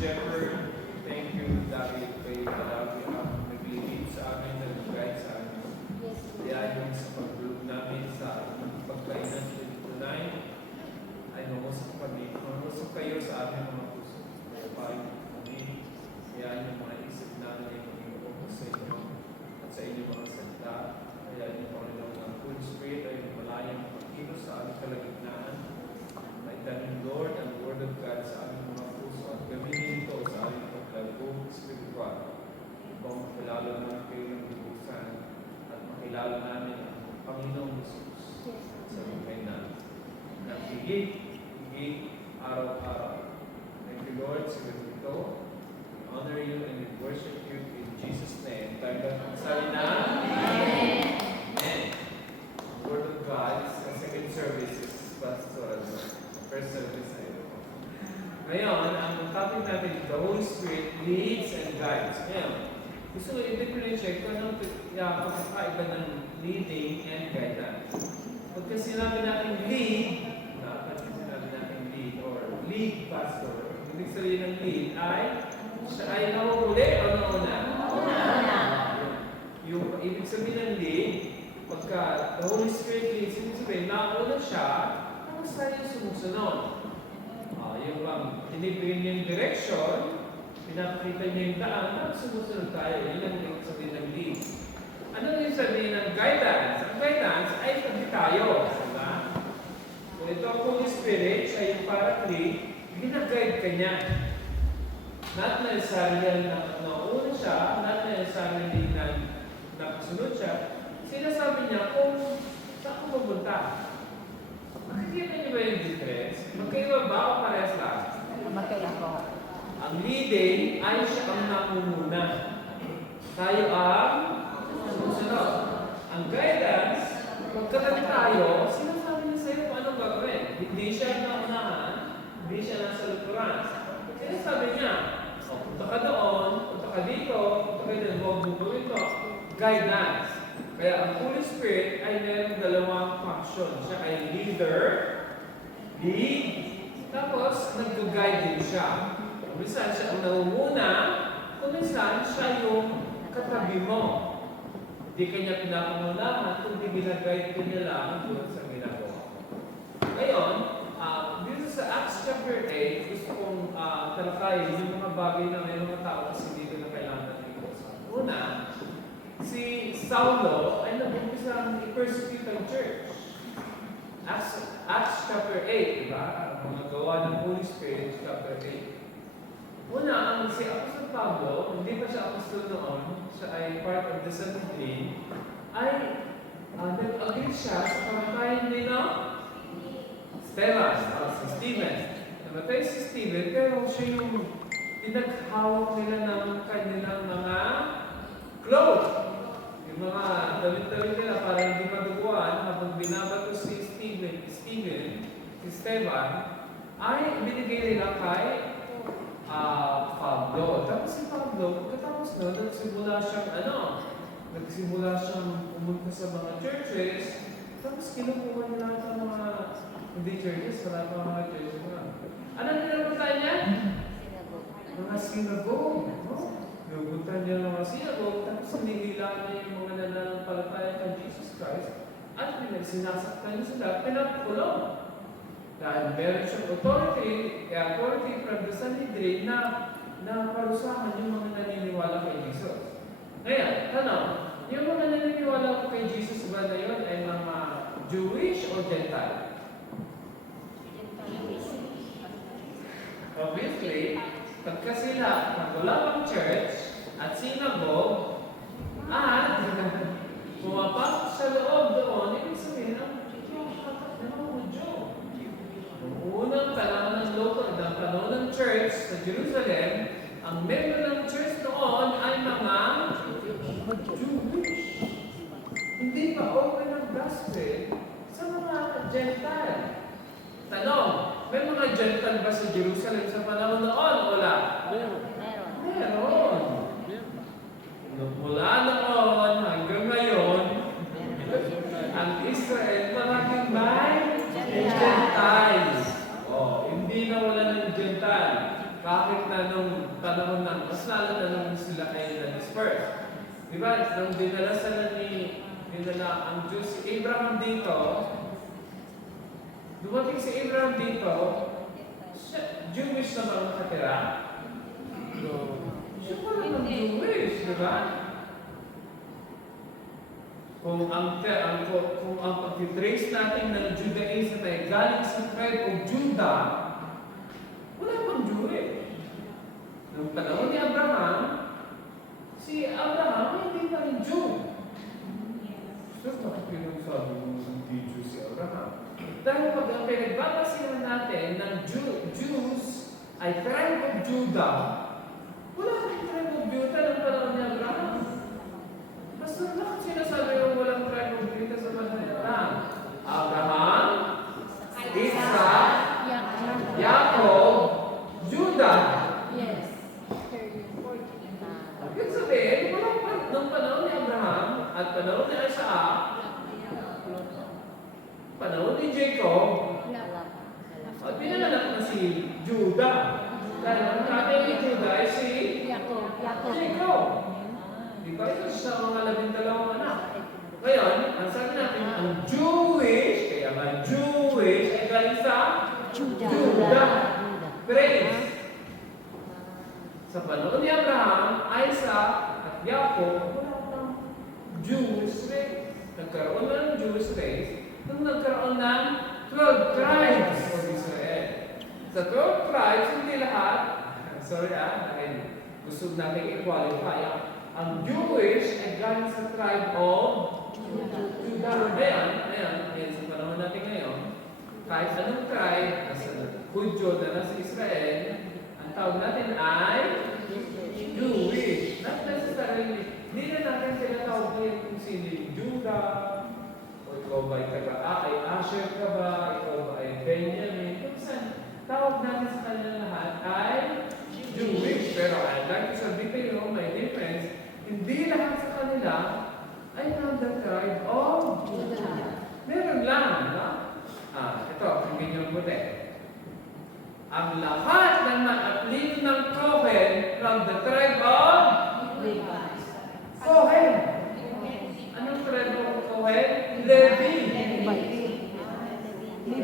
Shepherd. Thank you dahil kayo palagi ang naglilid sa amin, nag-guide sa amin. Diyan sa pagdulog namin sa pagkainan tonight ay mamusok kami. Mamusok kayo sa aming mga puso. Pagpapain kami. Diyan yung mga isip namin ay mag-iubok sa inyo at sa inyong mga salita. Kaya yung Panginoon ng Holy Spirit ay malayang makilos sa aming kalagitnaan. Maitanin Lord ang Word of God sa aming mga puso at gamitin ito sa aming paglalubog spiritual. Upang makilala namin kayo ng lubusan at makilala namin ang Panginoong Jesus sa buhay namin. Nang higit araw-araw. Thank you Lord sa ganito ito. We honor you and we worship you in Jesus' name. Tayo lang ang salina. Amen. Amen. The Word of God sa second service is pastoral. First service ay ito. Ngayon, ang topic natin, the Holy Spirit leads and guides. Ngayon, gusto ko i-differentiate kung anong pagkakaiba ng leading and guidance. Pagka sinabi natin lead or lead pastor, ibig sabihin ng lead ay siya ay nahuhuli o nauna? Nauna. Yung ibig sabihin ng lead, pagka the Holy Spirit leads, ibig sabihin nauna siya, tapos tayo sumusunod. Yung binibigyan niya yung direction, pinapakita niya yung daan, tapos sumusunod tayo. Yun ang ibig sabihin ng lead. Ano yung sabihin ng guidance? Ang guidance ay tabi tayo. Diba? Kung ito ang Holy Spirit, siya yung paraclete, gina-guide ka niya. Not necessarily na nauna siya, not necessarily na nakasunod siya. Sinasabi niya kung saan ko pupunta. Makikita niyo ba yung difference? Magkaiba ba o parehas lang? Magkaiba. Ang leading ay siya ang namumuna. Tayo ang sumusunod. Ang guidance, pagkatabi tayo, sinasabi niya sa'yo kung anong gagawin. Hindi siya naunahan, hindi siya nasa luturan. Sinasabi niya, punta ka doon, punta ka dito, punta ka dito, huwag mo gawin ito. Guidance. Kaya ang Holy Spirit ay mayroong dalawang function. Siya ay leader, lead, tapos nag-guide din siya. Minsan siya ang nangunguna, kung minsan siya yung katabi mo. Hindi kanya pinapangunahan, kundi gina-guide ka niya lang doon sa ginagawa. Ngayon, dito sa Acts chapter 8, gusto kong talakayin yung mga bagay na may mga tao kasi dito na kailangan natin ipos. Una, si Saulo ay nag-umpisang i-persecute ang church. Acts chapter 8, diba? Ang mga gawa ng Holy Spirit, chapter 8. Una, si Apostol Pablo, hindi pa siya apostol noon, siya ay part of the Sanhedrin, ay nag-agree siya sa kamatayan ni Stephen. Namatay si Stephen, pero siya yung pinaghawak nila ng kanilang mga clothes. Yung mga damit-damit nila para hindi maduguan habang binabato si Stephen, ay binigay nila kay Pablo. Tapos si Pablo, pagkatapos nun, nagsimula siyang pumunta sa mga churches, tapos kinukuha nila sa mga, hindi churches, wala pa mga churches. Ano nilapuntahan niya? Mga synagogue. Napuntahan niya ng mga synagogue, tapos hinihila niya yung mga nananampalataya kay Jesus Christ, at sinasaktan niya sila, pinakulong. Dahil meron siyang authority from the Sanhedrin na parusahan yung mga naniniwala kay Jesus. Ngayon, tanong, yung mga naniniwala kay Jesus ba na yun ay mga Jewish o Gentile? Obviously, pagka sila wala pang church at synagogue at pumapasok sa loob doon, ibig sabihin ang unang panahon ng panahon ng church sa Jerusalem, ang member ng church noon ay mga Jewish. Hindi pa open ang gospel sa mga Gentile. Tanong, may mga Gentile ba sa Jerusalem sa panahon noon? Wala. Meron. Mula noon hanggang ngayon, ang Israel maraming may Gentiles. Hindi na wala ng Gentile. Kahit na na nung panahon na, mas lalo na nung sila ay na-disperse. Diba? Nung dinala ang Diyos si Abraham dito, dumating si Abraham dito, Jewish na ba ang nakatira? No. Siya pa naman Jewish, di ba? Kung ang pag-trace natin ng Judaism ay galing sa tribe of Judah, wala pang Jewish. Noong panahon ni Abraham, si Abraham hindi pa rin Jew. So, bakit pinagsabi mo hindi Jew si Abraham? Dahil pag ang pinagbabasihan natin ng Jews ay tribe of Judah, wala kang tribe of Judah ng panahon ni Abraham. Pastor, bakit sinasabi yung walang tribe of Judah sa panahon ni Abraham? Abraham, Isaac, Jacob, Judah. Yes. Ibig sabihin, nung panahon ni Abraham at panahon ni Isaac, panahon ni Jacob, at pinanganak na si Judah. Dahil ang tatay ni Judah ay si Jacob. Di ba ito sa mga 12 anak? Ngayon, ang sabi natin, ang Jewish, kaya ba Jewish ay galing sa Judah. Praise. Sa panahon ni Abraham, Isaac, at Jacob, wala pang Jewish race. Nagkaroon na ng Jewish race nung nagkaroon ng 12 tribes of Israel. Sa 12 tribes, hindi lahat, gusto natin i-qualify. Ang Jewish ay galing sa tribe of Judah. Ayan, sa panahon natin ngayon, kahit anong tribe, Hudyo na nasa Israel, ang tawag natin ay Jewish. Not necessarily, hindi na natin tinatawag kung sino yung Judah, o ikaw ba ay Asher ka ba, ikaw ba ay Benjamin, kung saan, tawag natin sa kanila lahat ay Jewish. Pero I'd like to submit to you, my dear friends, hindi lahat sa kanila ay from the tribe of Judah. Meron lang, no? Ito, tingnan niyo puti. Ang lahat ng na-uplift ng Cohen from the tribe of Cohen. Anong tribe of Cohen? Levi. Levites. Hindi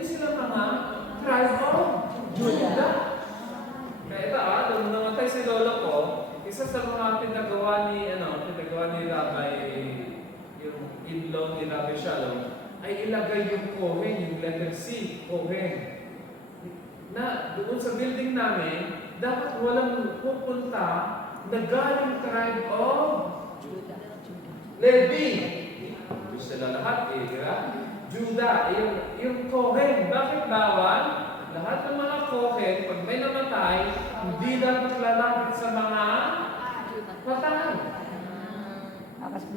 sila mga tribe of Judah. Kaya ito, nung namatay si lolo ko, isa sa mga pinagawa ni Rabbi, yung in-law ni Rabbi Shalom, ay ilagay yung Cohen, yung letter C, Cohen. Na doon sa building namin, dapat walang pupunta na galing tribe of Levi. Doon sila lahat, Judah, yung Cohen. Bakit bawal? Lahat ng mga Cohen, pag may namatay, hindi dapat lalapit sa mga patay.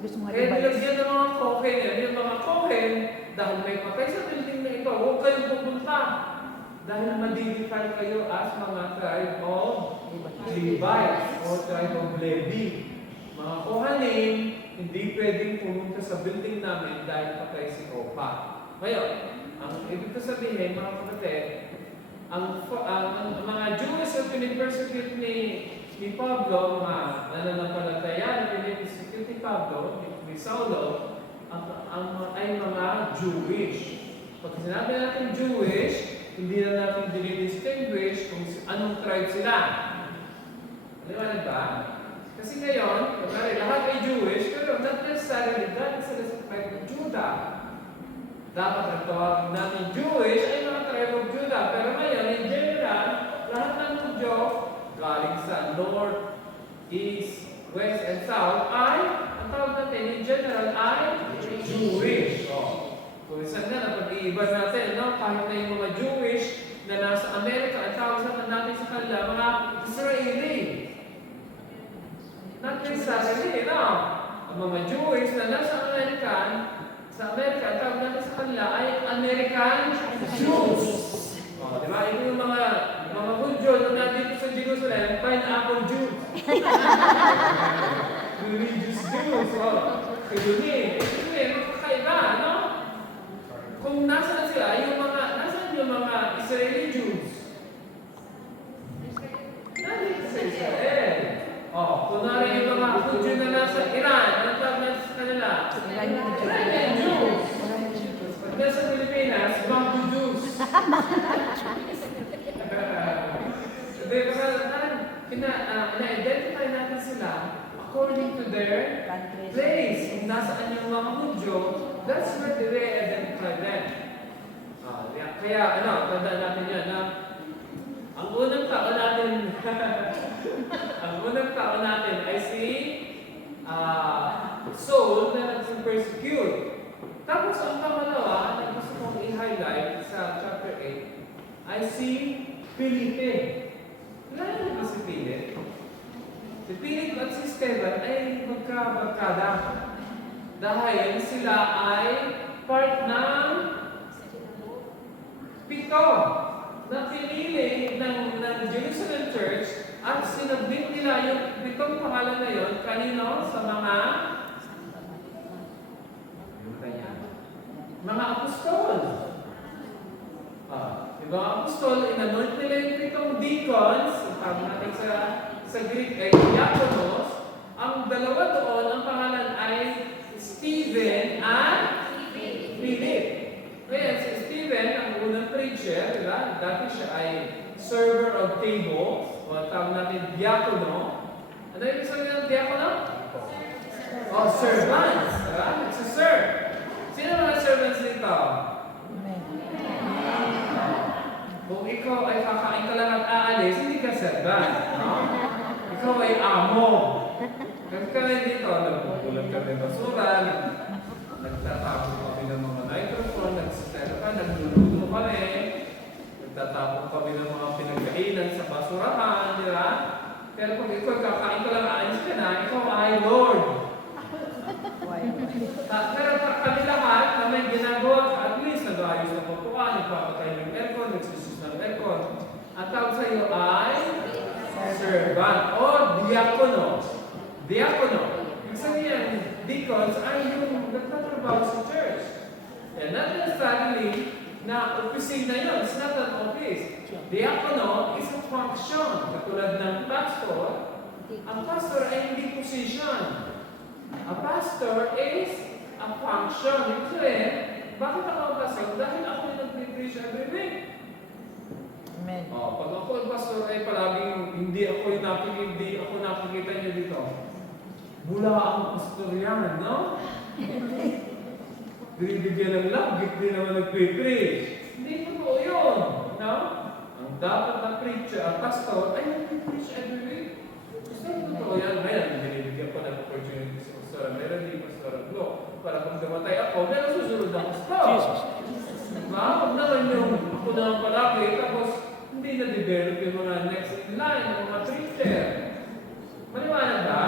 Kaya nilagyan ng mga Cohen yung mga Cohen, dahil may patay sa building na ito, huwag kayong pupunta. Dahil madidifile kayo as mga tribe of Levites o tribe of Levi. Mga Kohanim, hindi pwedeng pumunta sa building namin dahil patay si Opa. Ngayon, ang ibig ko sabihin, mga kapatid, ang mga Jews na pinipersecute ni Pablo, mga nananampalataya na pinipersecute ni Pablo, ni Saulo, ay mga Jewish. Pag sinabi natin Jewish, hindi na natin dinidistinguish kung anong tribe sila. Aliwanag ba? Kasi ngayon, lahat ay Jewish, pero not necessarily galing sila sa tribe of Judah. Dapat ang tawagin natin Jewish ay mga tribe of Judah. Pero ngayon, in general, lahat ng Hudyo galing sa North, East, West, and South ay, ang tawag natin in general ay Jewish. Kung saan na napag-iiba natin, kahit na yung mga Jewish na nasa Amerika, ang tawag natin sa kanila, mga Israeli. Not necessarily, ang mga Jewish na nasa Amerika, ang tawag natin sa kanila ay American Jews. Di ba? Ito yung mga Hudyo na nandito sa Jerusalem, pineapple Jews. Religious Jews. Ito magkakaiba, no? Kung nasaan sila, nasaan yung mga Israeli Jews? Hindi, baka ina-identify natin sila according to their place. Kung nasaan yung mga Hudyo, that's where they identify them. Kaya, tandaan natin yan, na ang unang tao natin, ang unang tao natin ay si Saul na nag-persecute. Tapos ang pangalawa na gusto kong i-highlight sa chapter 8 ay si Felipe. Kilala ba si Philip? Si Philip at si Esteban ay magkabagkada. Dahil sila ay part ng 7 na pinili ng Jerusalem Church at sinabit nila yung 7 pangalan na yun kanino? Sa mga apostol. Yung mga apostol, inanoint nila yung 7 deacons, tawag natin sa Greek ay diakonos. Ang dalawa doon, ang pangalan ay Stephen at Philip. Ngayon, si Stephen, ang unang preacher, diba? Dati siya ay server of tables, o tawag natin diakono. Ano yung sabihin ng diakono? Servants. Diba? Nagsiserve. Sino mga servants dito? Kung ikaw ay kakain ka lang at aalis, hindi ka servant. No? Ikaw ay amo. Kasi kami dito, nagpupulan kami basura, nagtatapon kami ng mga microphone, nagluluto kami, nagtatapon kami ng mga pinagkainan sa basurahan, di ba? Pero kung ikaw kakain ka lang aalis ka na, ikaw ay Lord. Pero kami lahat na may ginagawa, at least nag-ayos ng pagpuan, nagpapatay ng aircon, nagsusus ng aircon. Ang tawag sa iyo ay servant o diakono. Diakono. Ibig sabihin, deacons ay yung nagtatrabaho sa church. And not necessarily na opisina yun. It's not an office. Diakono is a function. Katulad ng pastor, ang pastor ay hindi position. A pastor is a function. Ibig sabihin, bakit ako ang pastor? Dahil ako yung nag-preach every week. Amen. Pag ako ang pastor ay palaging hindi ako nakikita niyo dito. Mula ang pastor yan, no? Binibigyan ng love, di naman nagpe-preach. Hindi totoo yun, no? Ang dapat na preacher, ang pastor, ay nagpe-preach every week. Gusto totoo yan. Ngayon, binibigyan ko ng opportunity sa pastor. Meron din pastor ang law. Para kung dumatay ako, meron susunod na pastor. Jesus. Diba? Huwag naman yung ako naman palagi, tapos hindi na-develop yung mga next in line, yung mga preacher. Maliwanag ba?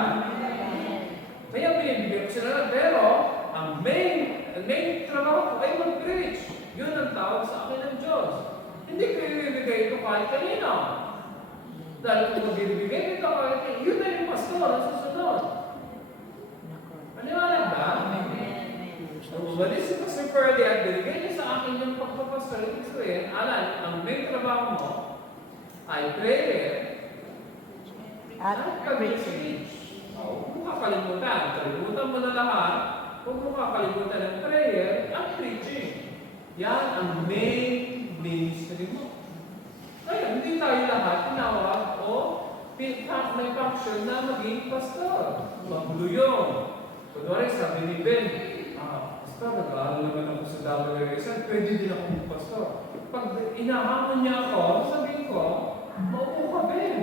Kaya binibigyan ko sila, pero ang main trabaho ko ay mag-preach. Yun ang tawag sa akin ng Diyos. Hindi ko ibibigay ito kahit kanino. Dahil kung magbibigay ito kahit kanino, yun na yung pastor ang susunod. Maliwanag ba? Nung umalis si Pastor Pearly at binigay niya sa akin yung pagpapastor, ibig sabihin, ang main trabaho mo ay prayer at pag-preach. Huwag mo kalimutan mo na lahat, huwag mo kakalimutan ng prayer at preaching. Yan ang main ministry mo. Kaya hindi tayo lahat tinawag o may function na maging pastor. Magulo yun. Kunwari sabi ni Ben, pastor, nag-aaral naman ako sa WSN, pwede din ako magpastor. Pag inahamon niya ako, sabihin ko, maupo ka, Ben.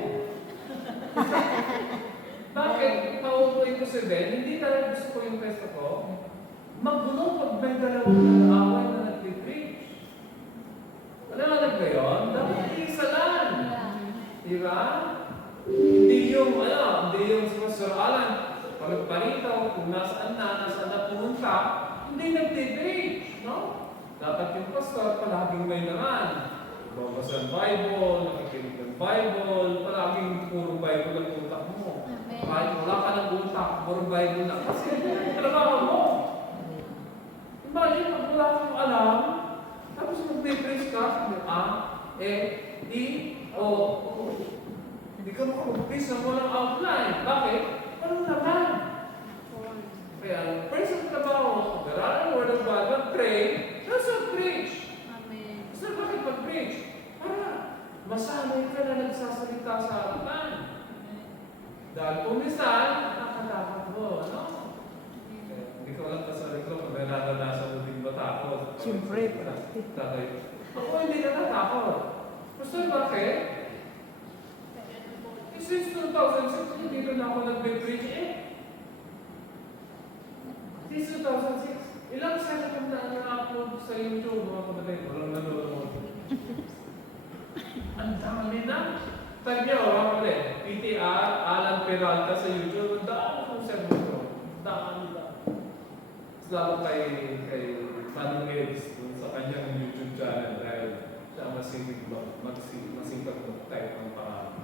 Bakit paupuin ko si Ben? Hindi talaga gusto ko yung pwesto ko. Magulo pag may dalawang nag-aaway na nag-preach. Wala nga naggayon? Dapat isa lang. Diba? Hindi yung si Pastor Alan. Pag parito, kung nasaan na pumunta, hindi nag-preach. No? Dapat yung pastor palaging may naman. Babasa ng Bible, nakikinig ng Bible, palaging puro Bible ang utak mo. Kahit wala ka ng utak, puro Bible na. Kasi trabaho mo. Imagine, pag wala kang alam, tapos mag-preach ka, hindi ka makapag-preach na walang outline. Bakit? Walang naman. Kaya, first ang trabaho, daraan ang word of God, mag-pray, tapos mag-preach. So, bakit pag Siyempre, practice. Tatay. Ako hindi natatakot. Pastor, bakit? Since 2006, hindi na ako nag-preach Since 2006, ilang second na na-upload sa YouTube, mga kapatid, walang nanonood. Ang dami na. Tag niyo, mga kapatid, PTR, Alan Peralta sa YouTube, ang dami kong sermon ko. Ang dami na. Lalo kay Fanny Reyes, sa kanyang YouTube channel, dahil siya masipag mag-type ng pangalan.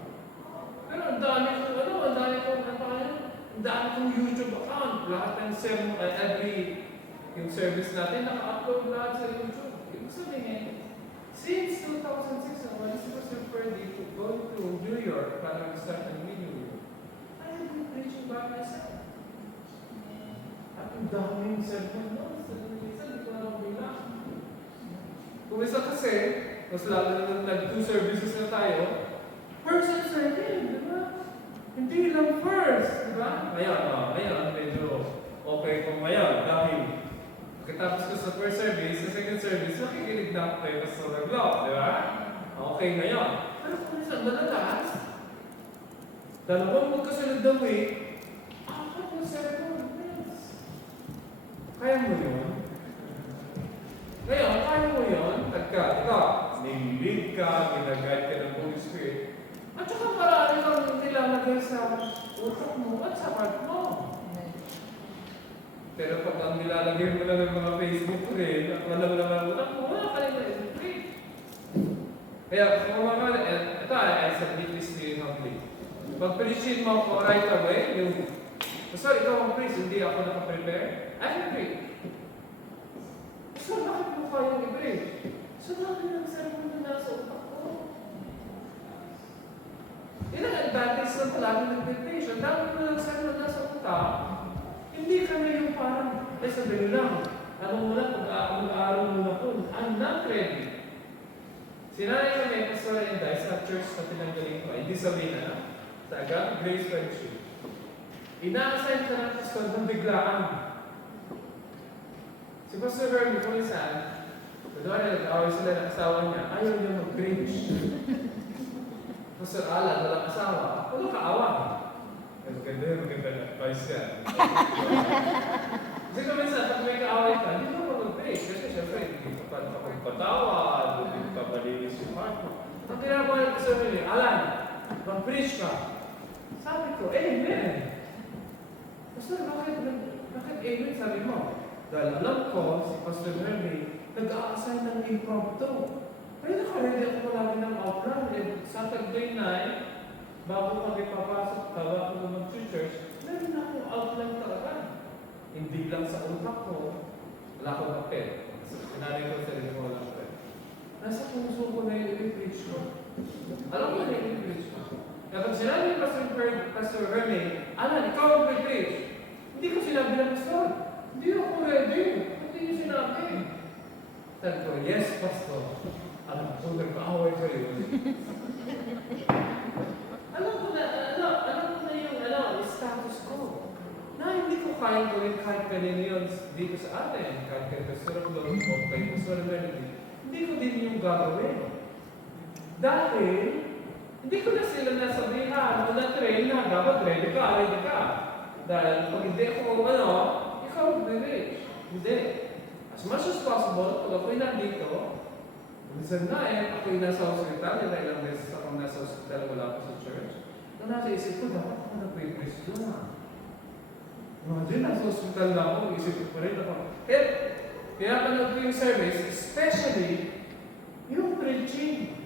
Pero ang dami kong YouTube account. Lahat ng sermon, yung service natin, naka-upload lahat sa YouTube. Ibig sabihin, since 2006, when I was referred to go to New York para mag-start ng video, I have been preaching by myself. At ang daming sermon noon. Minsan, di ko na bilang. Kung isa kasi, mas lalo na nag-2 services na tayo, first and second, di ba? Hindi lang first, di ba? Ngayon, medyo okay kung ngayon. Dahil, pagkatapos ko sa first service, sa second service, nakikinig na ako kayo sa solar block, di ba? Okay ngayon. Pero kung isang madalas, dalawang magkasunod na week, apat na sermons. Kaya mo yun? Ngayon, kaya mo yun? Nililig ka, ginagayad ka ng Holy Spirit. At saka marami kang nilalagay sa utak mo at sa heart mo. Pero pag ang nilalagay mo lang ng mga Facebook rin, at wala mo lang ang utak mo, wala ka rin na-educate. Kaya kung ito ay submit this to you humbly. Pag preachin mo ako right away, sorry, ikaw ang preach, hindi ako nakaprepare, I can preach. So, bakit mo kayong i-preach? So, dami ng sermon na nasa utak ko. Yan ang advantage ng palagi nag-preach. Ang dami mo ng sermon na nasa utak, hindi kami yung parang, sabihin lang, alam mo na, mag-aaral mo na po, I'm not ready. Sinanay kami, Pastor Inday, sa church na pinanggaling ko, hindi sabihin na, sa Agape Grace Fellowship. Ina-assign ka ng pastor ng biglaan. Si Pastor Hermie, kung saan, kunwari nag-away sila ng asawa niya, ayaw niya mag-preach. Pastor Alan, walang asawa, walang kaawa. Maganda na advice yan. Kasi kung minsan, pag may kaaway ka, hindi mo mag-preach. Kasi syempre, hindi ka pa nakapagpatawa, hindi ka palinis yung heart mo. Ang ginagawa ng Pastor Hermie, Alan, mag-preach ka. Sabi ko, amen. Pastor, bakit amen sabi mo? Dahil alam ko, si Pastor Hermie, nag-a-assign ng impromptu. Kaya naka-ready ako malagi ng outline. Saturday night, bago kami papasok, bago ako mag-church, meron na akong outline talaga. Hindi lang sa utak ko, wala akong papel. Sinanay ko sa rin ko walang papel. Nasa puso ko na yung i-preach ko. Alam ko na yung i-preach ko. Kaya pag sinabi ni Pastor Hermie, Alan, ikaw ang preach. Hindi ko sinabi na, Pastor. Hindi ako ready. Hindi niyo sinabi. Sabi ko, yes, Pastor. Alam ko, nagpa-away kayo. Alam ko na yung status ko. Na hindi ko kayang gawin kahit kanino yun dito sa atin. Kahit kay Pastor Glon o kay Pastor Melody. Hindi ko din yung gagawin. Dahil, hindi ko na sila nasabihan, na-train na, dapat ready ka. Dahil pag hindi ako, ikaw mag-reach. Hindi. As much as possible, pag ako'y nandito, minsan na ako'y nasa hospital, ilang beses akong nasa hospital, wala ako sa church. Nung nasa isip ko, dapat ako nag-preach doon. Imagine, nasa hospital na ako, isip ko rin ako. Kaya panood ko yung service, especially yung preaching.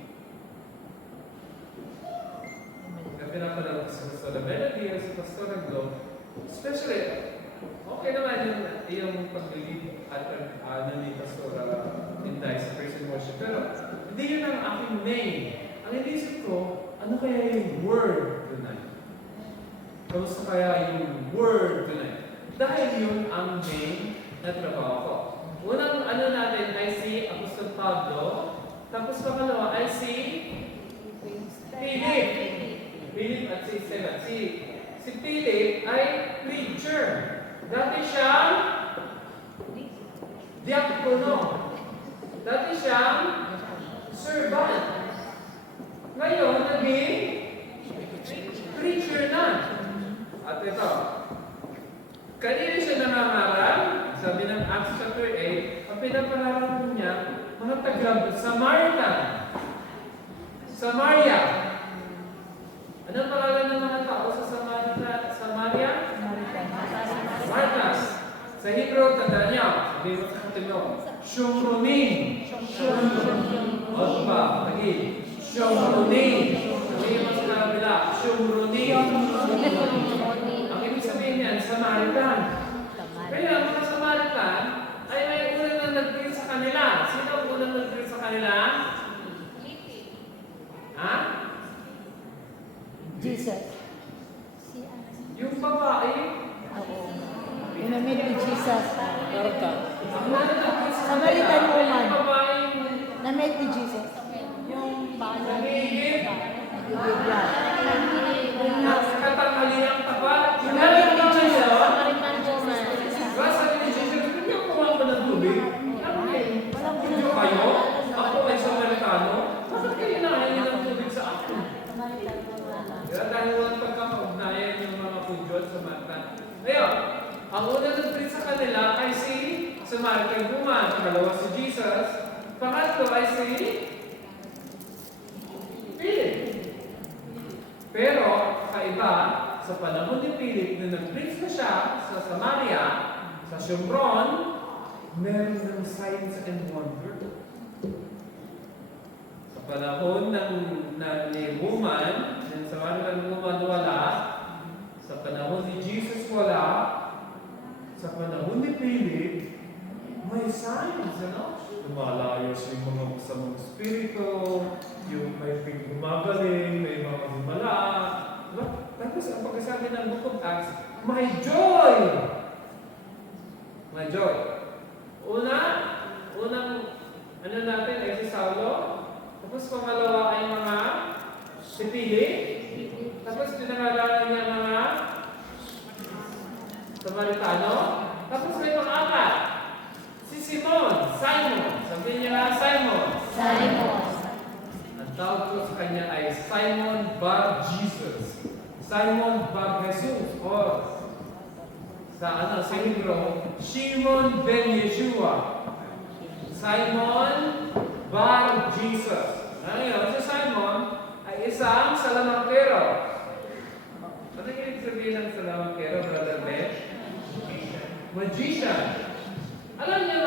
Pinapanood ko sa Pastor Melody o sa Pastor Glow. Especially, okay naman yung pag-lead at ni Pastor Inday sa praise and worship. Pero hindi yun ang aking main. Ang inisip ko, ano kaya yung word tonight? Kamusta kaya yung word tonight? Dahil yun ang main na trabaho ko. Unang natin ay si Apostol Pablo. Tapos pangalawa ay si Philip at si Stella. Si Philip ay preacher. Dati siya diakono. pinapararamdaman niya, mga taga Samaritan. Samaria. Anong pangalan ng mga tao sa Samaria? Martas. Sa Hebrew, tandaan niyo. Sabihin mo sa katino. Shomronim. O ba? Lagi. Shomronim. Sabihin mo sa kabila. Shomronim. Ang ibig sabihin niyan, Samaritan. Kaya ang mga Samaritan ay may unang na nag-greet sa kanila. Sino ang unang nag-greet sa kanila? Ha? Jesus. Yung babae. Oo. Inamit ni Jesus. Ang unang nag-greet sa Samaritan kanila ay woman. yung babae. Namit ni Jesus. Nangigib. Bigyan. Katanghaliang tapat. Namit ni Jesus. Diba sabi ni Jesus, hindi ako kumain ba ng tubig? Hindi kayo? Ako ay Samaritano? Bakit kayo nakahingi ng tubig sa akin? Diba? Dahil walang pagkakaugnayan yung mga Hudyo at Samaritan. Ngayon, ang una nag-greet sa kanila ay si Samaritan woman. Pangalawa si Jesus. Pangatlo ay si Philip. Pero, kaiba, sa panahon ni Philip na nag-preach na siya sa Samaria, sa Shomron, meron ng signs and wonder. Sa panahon ni woman, ng Samaritan woman wala, sa panahon ni Jesus wala, sa panahon ni Philip, may signs, ano? Lumalayos yung mga masamang spirito, yung may gumagaling, may mga gumala. Diba? Tapos ang pagkasabi ng Book of Acts, may joy! May joy. Unang, ano natin, ay si Saulo. Tapos pangalawa ay mga si Philip. Tapos pinangalanan niya mga Samaritano. Tapos may pang-apat. Si Simon. Sabihin niya nga, Simon. Ang tawag ko sa kanya ay Simon Bar Jesus. Simon Bar Jesus. O sa Hebrew, Shimon Ben Yeshua. Simon Bar Jesus. Ngayon, si Simon ay isang salamangkero. Ano yung ibig sabihin ng salamangkero, Brother Ben? Magician. Alam niyo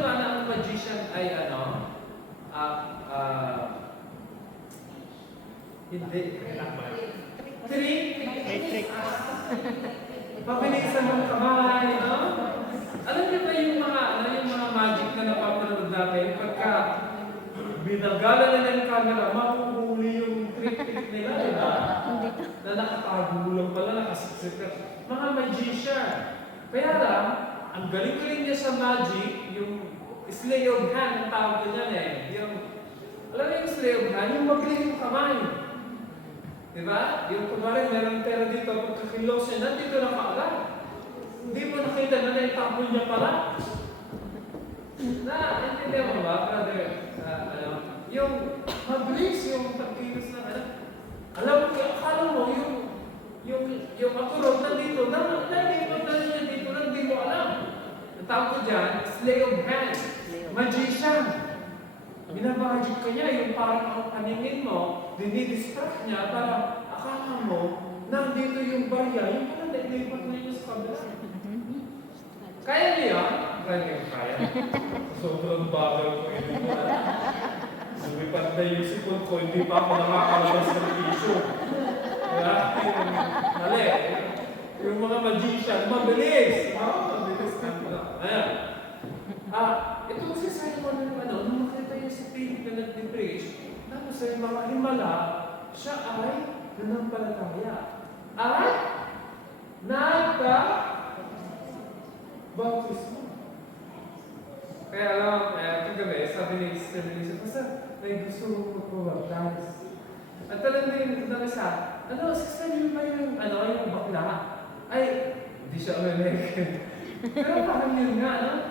ba na ang magician ay ano? Hindi. Trick. Pabilisan ng kamay, no? Alam niyo ba yung mga magic na napapanood natin pagka binagala na ng camera, mahuhuli yung trick nila, di ba? Na nakatago lang pala, nakasiksik. Mga magician. Kaya lang, ang galing-galing niya sa magic, yung slay of hand, ang tawag ko niyan eh. Alam mo yung slay of hand, yung magaling yung kamay. Diba? Yung kumari, meron pera dito, pagkakilos niya, nandito na kaagad. Hindi mo nakita na naitapon niya pala. Intindihan mo ba, brother? Yung mabilis, yung pagkilos na, alam mo, akala mo, yung akurot nandito, nalipot na niya dito, hindi mo alam. Ang tawag ko dyan, slay of hand, magician. Binamagic ka niya, yung parang ang paningin mo, dinidistract niya para akala mo, nandito yung barya, yung pala nailipat na niya sa kabila. Kaya niya yan? Kaya. Sobrang bagal ko yun. Sumipat na yung sipon ko, hindi pa ako nakakalabas ng tissue. Mali. Yung mga magician, mabilis. Mabilis na. Ayan. Ito si Simon nung makita niya si Philip na nag-preach, tapos ay mga himala, siya ay nanampalataya. At nagka-baptismo. Kaya alam, kagabi, sabi ni Sister Melissa, basta may gusto mag-baptize. At talagang din ng isa, Sister, yun ba yung bakla? Ay, hindi siya American. Pero parang yun nga,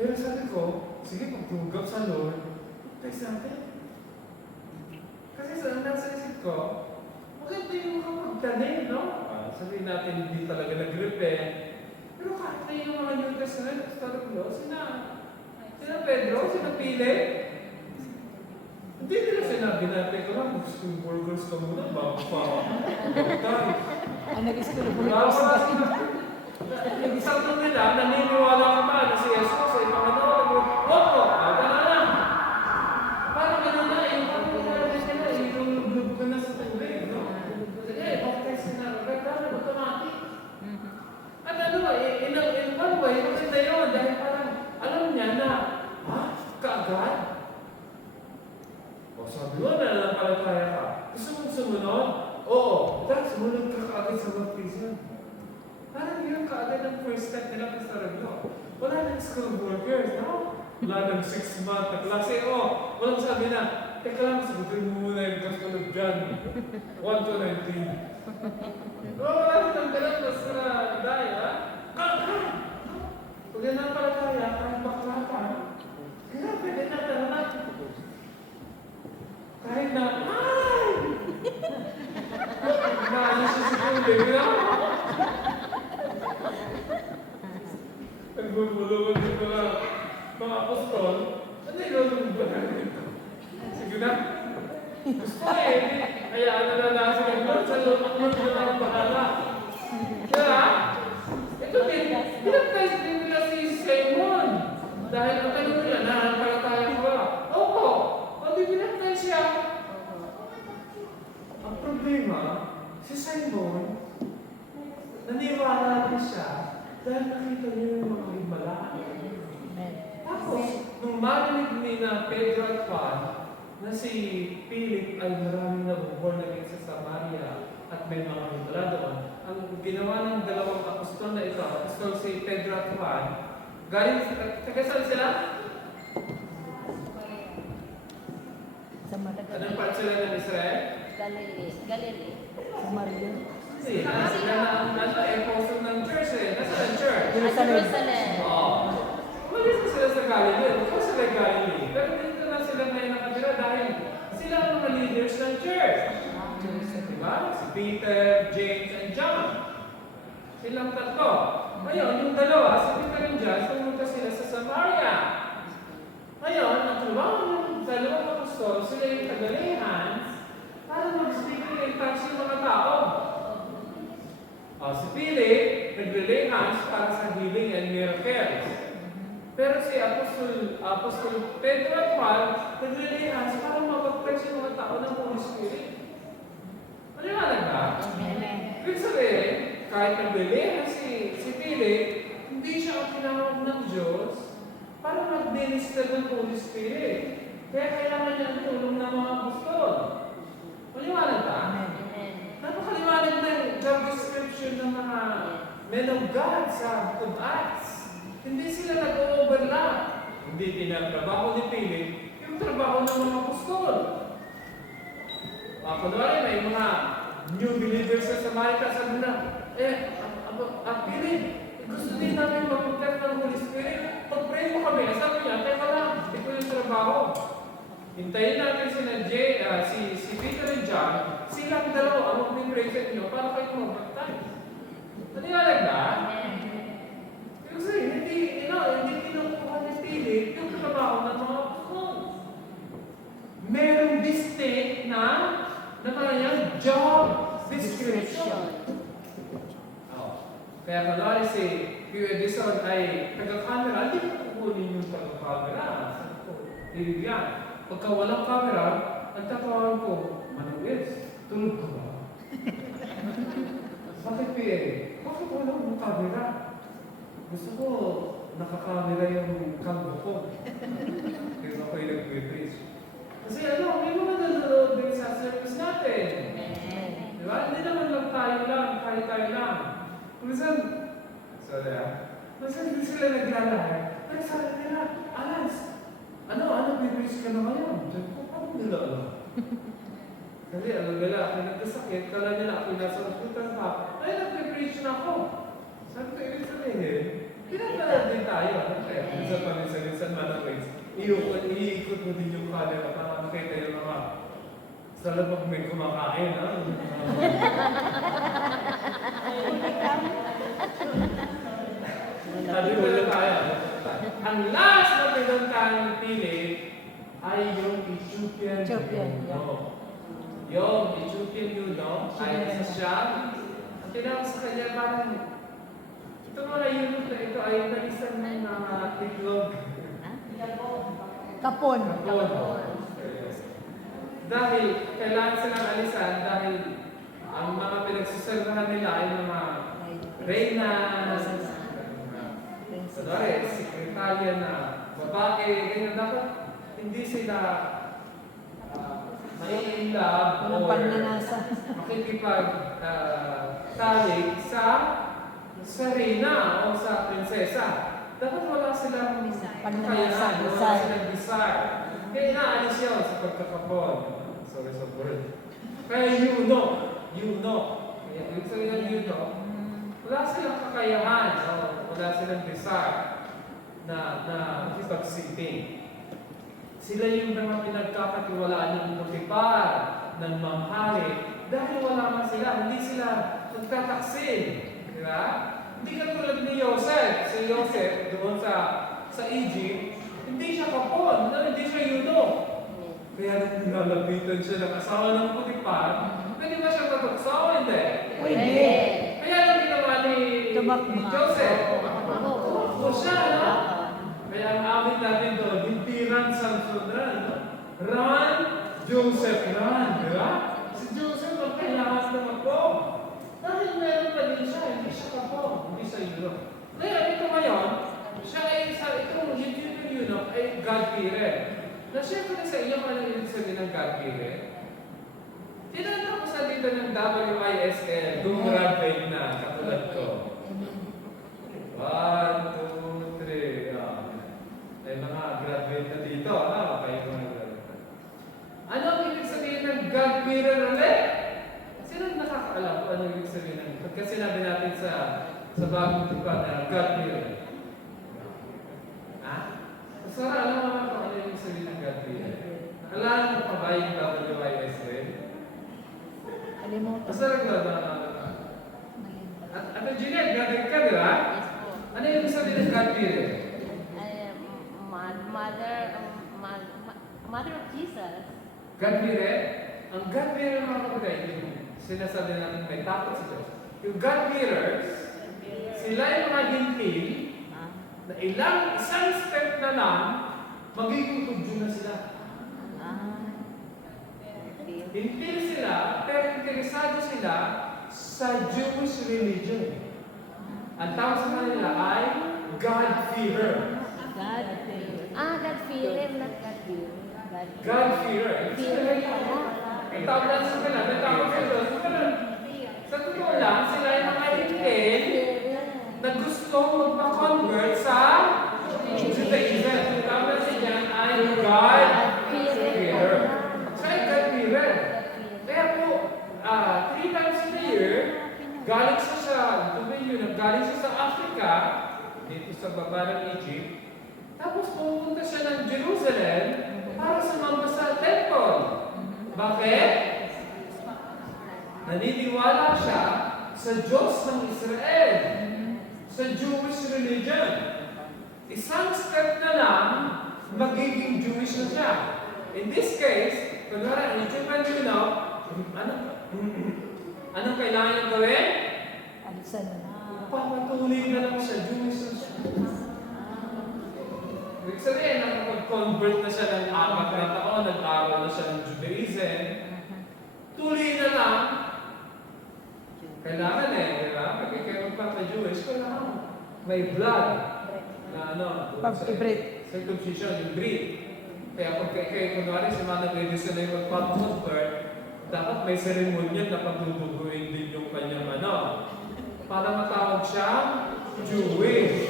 Pero sabi ko, sige, magtugap sa Lord, tayo sa atin. Kasi nasa isip ko, maganda yung kapagtanim, no? Sabihin natin, hindi talaga nag-repent. Pero kahit na yung mga New Testament, sina Pedro, sina Philip, hindi nila sinabi na, teka lang, mag-school workers ka muna, bago pa mag-time. Nag-school of Wala workers. wala sila. Isang doon nila, naniniwala ka ba na si Jesus ay Panginoon? Opo, aga na lang. Parang gano'n na, yung pagkakala sila, yung lubog ka na sa tubig, no? Sige, baptize ka na, agad na, automatic. At ano ba, in one way, maganda yun, dahil parang alam niya na, kaagad? O sabi mo, nalampalataya ka. Gusto mong sumunod? Oo, dahil sumunod ka kaagad sa baptism. Parang yun kaagad ang first step nila sa reglo. Wala nang school workers, no? Wala nang 6 month na klase. Walang sabi na, teka lang, sagutin mo muna yung Gospel of John 1 to 19. Wala nang ganun, basta na dahil, ha? Pag yan ang palataya, kahit bakla ka, kaya pwede na talaga. Kahit na, naalis siya sa tubig, no? Nagbubulungan dito na mga apostol, ano yung ba natin ito? Sige na. Gusto kaya nananasin ang Lord sa Lord na ang bahala. Kaya, ito din, pinagkais din nila si Simon. Dahil ang tanong niya, nanampalataya ko ba? Opo, hindi pinagkais siya. Ang problema, si Simon, naniwala din siya dahil nakita niyo yung mga himala. Tapos, nung marinig ni na Pedro at Juan na si Philip ay maraming nabuborn again sa Samaria at may mga himala doon, ang ginawa ng dalawang apostol na ito, apostol si Pedro at Juan, galing, taga saan sila? Anong part sila ng Israel? Galilee. Samaria. Hindi, nasa apostle ng church eh. Nasa ang church? Jerusalem. Oo. Umalis na sila sa Galilee. Huwag sila Galilee. Pero dito na sila ngayon nakatira dahil sila ang mga leaders ng church. Diba? Si Peter, James, and John. Silang tatlo. Ngayon, yung dalawa, si Peter and John, pumunta sila sa Samaria. Ngayon, ang trabaho ng dalawang apostol, sila yung tagalihans para mag-speak in touch yung mga tao. Si Philip, nag-relay hands para sa healing and miracles. Pero si Apostol Pedro at Juan, nag-relay hands para mapag-touch yung mga tao ng Holy Spirit. Maliwanag ba? Ibig sabihin, kahit nag-relay hands si Philip, hindi siya ang tinawag ng Diyos para mag-minister ng Holy Spirit. Kaya kailangan niya ang tulong ng mga apostol. Maliwanag ba? Napakaliwanag na yung job description ng mga men of God sa Book of Acts. Hindi sila nag-overlap. Hindi tinatrabaho ni Philip yung trabaho ng mga apostol. Kunwari, may mga new believers sa Samaria, sabi na, Philip, gusto din namin mag-protect ng Holy Spirit. Pag-pray mo kami. Sabi niya, teka lang, ito yung trabaho. Hintayin natin si Peter and John, silang dalawa ang mag-pray sa inyo para kayo mag-baptize. Naniwalag ba? Kasi hindi kinukuha ni Philip yung trabaho ng mga apostol. Merong distinct na kanyang job description. Kaya kunwari si Q. Edison ay taga-camera, hindi ko kukunin yung taga-camera. Ibigyan. Pagka walang camera, nagtatawaran ko, Manuel, tulog ka ba? Bakit PA? Bakit walang camera? Gusto ko, nakakamera yung kambo ko. Kaya ako yung nag-preach. Kasi may mga nanonood din sa service natin. Diba? Hindi naman lang tayo lang. Minsan, minsan hindi sila naglalahar. Pero sabi nila, Alans, ano bibris ka na ngayon? Diyan ko, paano nila alam? Kasi nila, ako nagkasakit, kala nila ako nasa hospital pa. Ay, nag-preach na ako. Sabi ko, ibig sabihin, pinapalad din tayo. Minsan pa minsan manapins. Iikot mo din yung camera para makita yung mga sa labag may kumakain, ha? Dito na tayo. Ang last na pinuntahan pili ay yung Ethiopian eunuch. Yung Ethiopian eunuch ay isa siya. Ang tinawag sa kanya parang ito mga eunuch na ito ay nag-isang itlog. Kapon. Dahil kailangan silang alisan dahil ang mga pinagsiservahan nila ay mga reyna, sekretarya na babae, ganyan dapat hindi sila maiilab Walang or pagnanasa. makikipag-talik sa reyna o sa prinsesa. Dapat wala silang Pagnanasa, kakayahan, wala desire. silang desire. Kaya inaalis yun sa pagkakapon. Sorry sa word. Kaya eunuch. Kaya ibig sabihin ng eunuch, wala silang kakayahan, wala silang desire na makipagsiting. Sila yung mga pinagkakatiwalaan ng Potiphar, ng mamhari, dahil wala man sila, hindi sila nagtataksin. Di ba? Hindi ka tulad ni Joseph. Si Joseph, doon sa Egypt, hindi siya kapon, hindi siya eunuch. Kaya nung nilalapitan siya ng asawa ng Potiphar, pwede ba siya matukso? Hindi. Pwede. Kaya lang ginawa ni Joseph. Tumakbo siya, no? Kaya ang amin natin doon, hindi run Samson run, no? Run, Joseph run, di ba? Si Joseph ang kailangan tumakbo. Dahil meron pa din siya, hindi siya kapon, hindi siya eunuch. Kaya ito ngayon, siya ay itong Egyptian eunuch ay God-fearer. Na-share ko na sa inyo kung ano ibig sabihin ng God-fearer. Tinatapos na dito ng WISL, gumraduate na, katulad ko. 1, 2, 3. May mga graduate na dito. Kayo mga graduate. Ano ang ibig sabihin ng God-fearer ulit? Sino nakakaalam kung ano ibig sabihin ng pagka sinabi natin sa bagong tipa na God-fearer? Ha? Sara, alam mo naman kung ano ibig sabihin ng God-fearer? Alam mo pa ba yung WISL? Kalimutan. Basta lang na At Jeanette, graduate ka, di ba? Yes po. Ano yung sabihin ng God-fearer? Mother of Jesus. God-fearer? Ang God-fearer mga kapatid, yung sinasabi natin may takot sa Diyos. Yung God-fearers, sila yung mga hintil na isang step na lang, magiging tudyo na sila. Hintil sila, pero interesado sila sa Jewish religion. Ang tawag sa kanila ay God-fearer. God-fearer, not God-fearer. God-fearer. Ang tawag lang sa kanila, may tawag sa Diyos. Sa totoo lang, sila yung mga hintil na gusto magpa-convert sa Judaism. Ang tawag lang sa diyan ay God-fearer. Siya ay God-fearer. Kaya po, 3 times in a year, galing siya sa Dubai, galing siya sa Africa, dito sa baba ng Egypt, tapos pumunta siya ng Jerusalem para sumamba sa temple. Bakit? Naniniwala siya sa Diyos ng Israel, sa Jewish religion. Isang step na lang, magiging Jewish na siya. In this case, kunwari, ang Egyptian eunuch, anong kailangan niyang gawin? Alisan na. Papatuloy na lang siya, Jewish na siya. Ibig sabihin, nakapag-convert na siya ng 4 na taon, nag-aral na siya ng Judaism, tuloy na lang, kailangan di ba? Pag ikaw magpapa-Jewish, kailangan may blood na Pag-breed. circumcision, yung breed. Kaya pag kayo, kunwari, si Manang Redison na yung magpapa-convert, dapat may ceremonial na pagduduguin din yung kanyang para matawag siyang Jewish.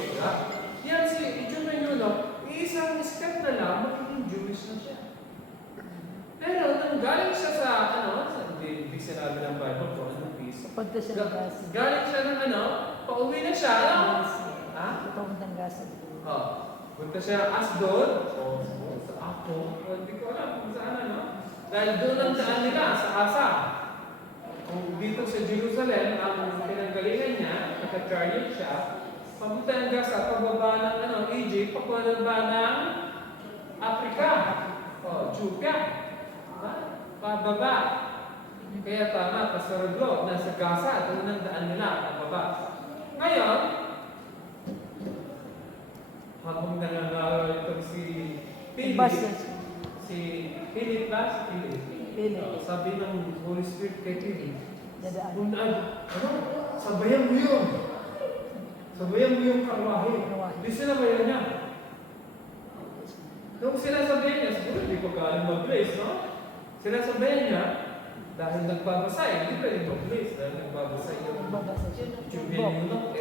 Yan si Egyptian eunuch, isang step na lang, magiging Jewish na siya. Pero nang galing siya sa hindi sinabi ng Bible kung anong peace. Punta siya ng Gaza. Galing siya ng pauwi na siya, Ha? Pupunta ng Gaza. Punta siya Asdod, sa Ako, hindi ko alam kung saan Dahil doon ang daan nila, sa Asa. Kung dito sa Jerusalem, ang pinanggalingan niya, naka-chariot siya, Papunta ng Gaza, pababa ng Egypt, pababa ng Africa. Ethiopia. Pababa. Kaya tama, Pastor Glo, nasa Gaza, doon ang daan nila, pababa. Ngayon, habang nangangaral itong si Philip, si Philip ba? Si Philip. Sabi ng Holy Spirit kay Philip, sabayan mo yun. Sabayan mo yung karwahe. Di sinabayan niya. Nung sinasabayan niya, siguro hindi ko kaalam mag-place, no? Sinasabayan niya, dahil nagbabasa, hindi pwede mag-place. Dahil nagbabasa yung Jubilee Unok,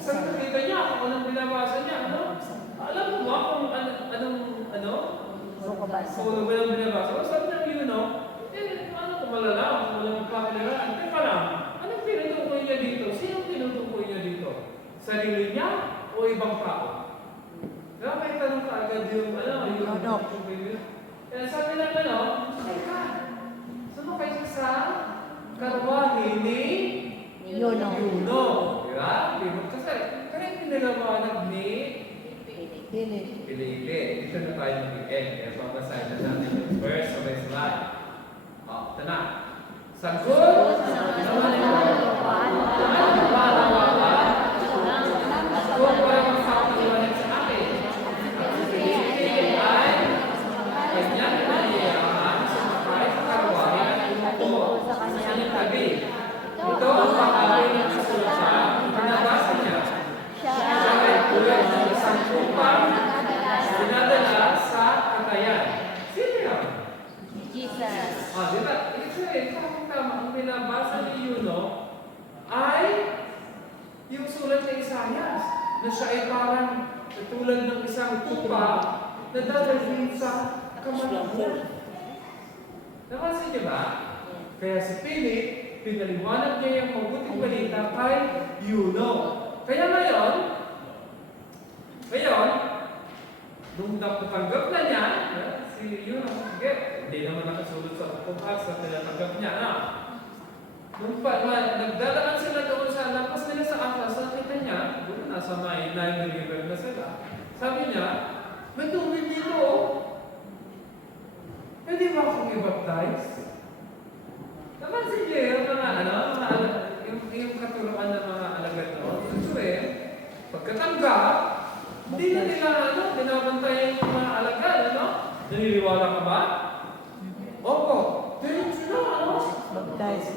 Sabi nakita niya kung anong binabasa niya, ano? Alam mo ba kung anong kung ano ba yung binabasa? Sabi ng Unok, ano kung malalaman, kung walang kakalilaan. Teka lang, anong tinutukoy niya dito? Sino tinutukoy niya dito? Sarili niya o ibang tao? Kaya may tanong ka agad yung kaya sabi ng teka, sumakay siya sa karwahe ni Yuno. Diba? Kasi kaya pinalawanag ni Pilipi. Dito na tayo mag-end. Kaya papasahin na natin yung verse of his life. Ito na. Sagot naman yung palawakan. Kung parang makakaliwanag sa akin. Ang Pilipi ay kanyang naiyahan sa makay sa karwahe at umupo sa kanyang tabi. Ito ang pangalan ng kasulatan. Pinabasa niya. Siya ay tulad ng isang upang dinadala sa katayan. Sino yan? Jesus. Diba? Tama, ang pinabasa ni Yuno ay yung sulat ni Isaias na siya ay parang tulad ng isang tupa na dadalhin sa kamatayan. Napansin niyo ba? Kaya si Philip, pinaliwanag niya yung mabuting balita kay Yuno. Kaya ngayon, nung napatanggap na niya, si Yuno, sige, hindi naman nakasulot sa pagpapag sa tinatanggap niya na. Nung nagdadaan sila doon sa lampas nila sa atas, nakita niya, doon nasa may Nile River na sila. Sabi niya, may tubig dito. Pwede ba akong i-baptize? Napansin niyo yung yung katuruan ng mga alagad noon. Kasi pagkatanggap, hindi na nila binabantayan yung mga alagad, Naniniwala ka ba? Opo. Pero sila, Baptize.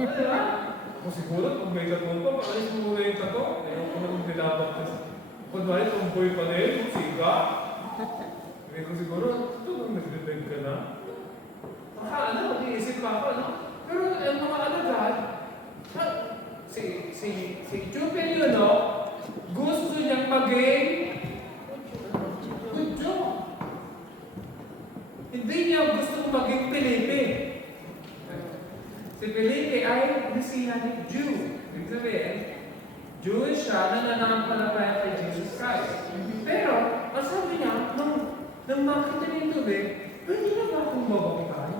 Diba? Kung siguro, kung may katulong pa, maalis mo muna yung tato. Ayaw ko naman binabaptize. Kunwari, tumboy pa na yun, siga. Hindi ko siguro, ito nang nagdedeg ka na. Mag-iisip pa ako, Pero ang mga alagad, si Chupin yun, gusto niyang maging Jew. Hindi niya gusto maging Pilipi. Si Pilipi ay Messianic Jew. Ibig sabihin, Jewish siya na nananampalataya kay Jesus Christ. Pero, ang sabi niya, nang makita niya yung tubig, pwede na ba akong mabaptay?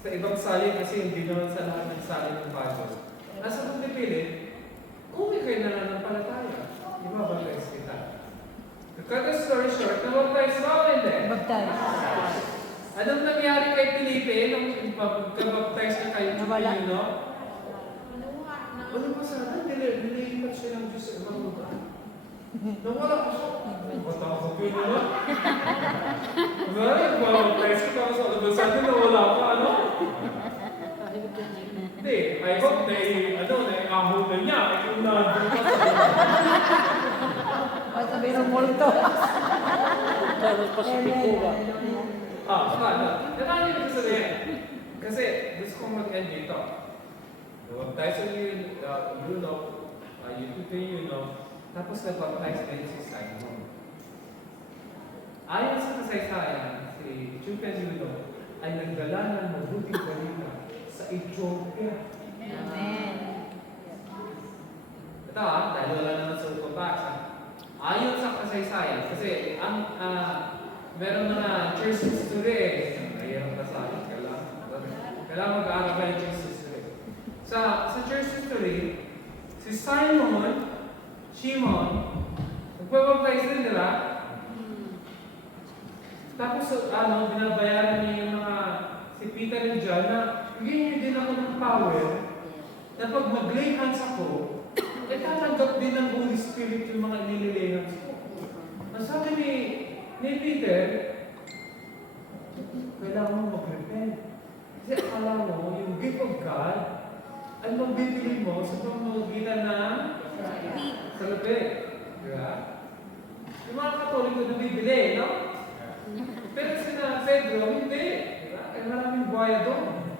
Sa ibang salin kasi hindi naman sa lahat ng salin ng Bible. Nasa pagpipili, kung ikaw'y nananampalataya, ibabaptize kita. To cut the story short, nabaptize ba o hindi? Baptize. Anong nangyari kay Felipe nung pagka-baptize na kayo? Nawala. Ano ba sana? Nilipat siya ng Diyos sa ibang lugar. Nawala ko siya. Bata ko po yun naman. Nagpapaptize ko tapos sa labas sa atin, nawala ka, Hindi, I hope na-ahol na niya. Kung nandun ka sa At sabi ng multo. Nakanya ko sabihin. Kasi gusto kong mag-end dito. Nag-baptize sa tapos nag-baptize din si Simon. Ayon sa kasaysayan, si Chupen Yuno ay nagdala ng mabuting balita sa Ethiopia. Amen. Ito dahil wala naman sa upabasa. Ayon sa kasaysayan, kasi ang meron mga church history, mahirap na sa akin, kailangan mag-aaral ka ng church history. Sa sa church history, si Shimon, nagpapabaptize din nila. Tapos, binabayaran niya yung mga, si Peter and John na, bigyan niyo din ako ng power na pag mag-lay hands ako, tatanggap din ng Holy Spirit yung mga nililay hands ko. Ang sabi ni Peter, kailangan mo mag-repent. Kasi akala mo, yung gift of God, ay magbibili mo sa pamamagitan ng salapi. Diba? Yung mga Katoliko na bibili, no? Pero sina Pedro, hindi. Diba? Kaya maraming buhaya doon.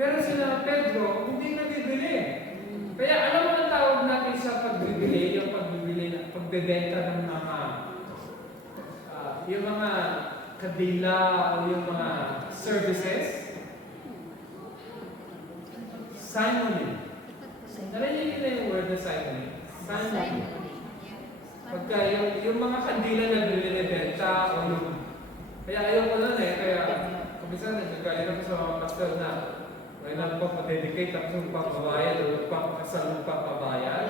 Pero sina Pedro, hindi nabibili. Kaya alam mo ang tawag natin sa pagbibili, yung pagbebenta ng mga kadila o yung mga services? Simoning. Narinig niyo na yung word na simoning? Simoning. Pagka yung mga kandila na binibenta o yung... Kaya ayaw ko nun kaya kumisa nagagalit ako sa mga pastor na kailan pa pa-dedicate tapos magpapabayad o magpapakasal magpapabayad.